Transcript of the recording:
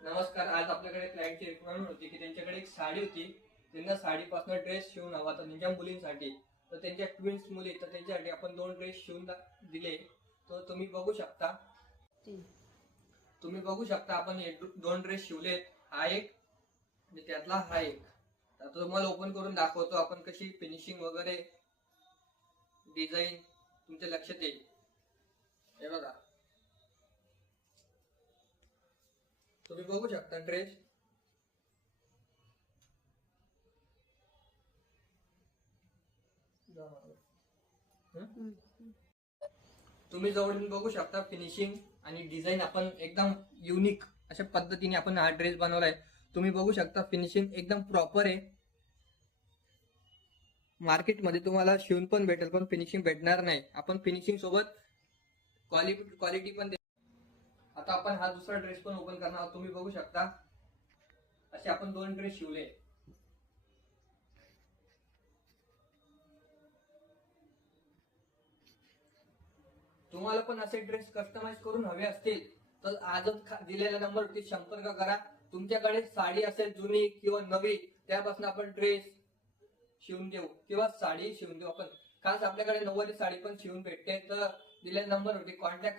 नमस्कार. आज आपल्याकडे क्लायंटची रिक्वायरमेंट होती की त्यांच्याकडे एक साडी होती. त्यांना साडीपासून ड्रेस शिवून हवा तर त्यांच्या मुलींसाठी, तर त्यांच्या ट्विन्स मुली, तर त्यांच्यासाठी आपण 2 ड्रेस शिवून दिले. तर तुम्ही बघू शकता. आपण हे 2 ड्रेस शिवलेत. हा एक आणि त्यातला हा एक. आता तुम्हाला ओपन करून दाखवतो आपण कशी फिनिशिंग वगैरे डिझाईन तुमच्या लक्षात येईल. हे बघा, तुम्ही बघू शकता ड्रेस. तुम्ही जवळून बघू शकता फिनिशिंग आणि डिझाईन. आपण एकदम युनिक अशा पद्धतीने आपण हा ड्रेस बनवलाय. तुम्ही बघू शकता फिनिशिंग एकदम प्रॉपर आहे. मार्केटमध्ये तुम्हाला शिवून पण भेटेल पण फिनिशिंग भेटणार नाही. आपण फिनिशिंग सोबत क्वालिटी पण आता आपण हा दुसरा ड्रेस पण ओपन करणार आहोत. तुम्ही बघू शकता असे आपण 2 ड्रेस शिवले. तुम्हाला पण असे ड्रेस कस्टमाइज करून हवे असतील तर आजच दिलेल्या नंबरवरती संपर्क करा. तुमच्याकडे साडी असेल जुनी किंवा नवी, त्यापासून आपण ड्रेस शिवून देऊ किंवा साडी शिवून देऊ आपण. खास आपल्याकडे नऊवारी साडी पण शिवून भेटते. तर दिलेल्या नंबरवरती कॉन्टॅक्ट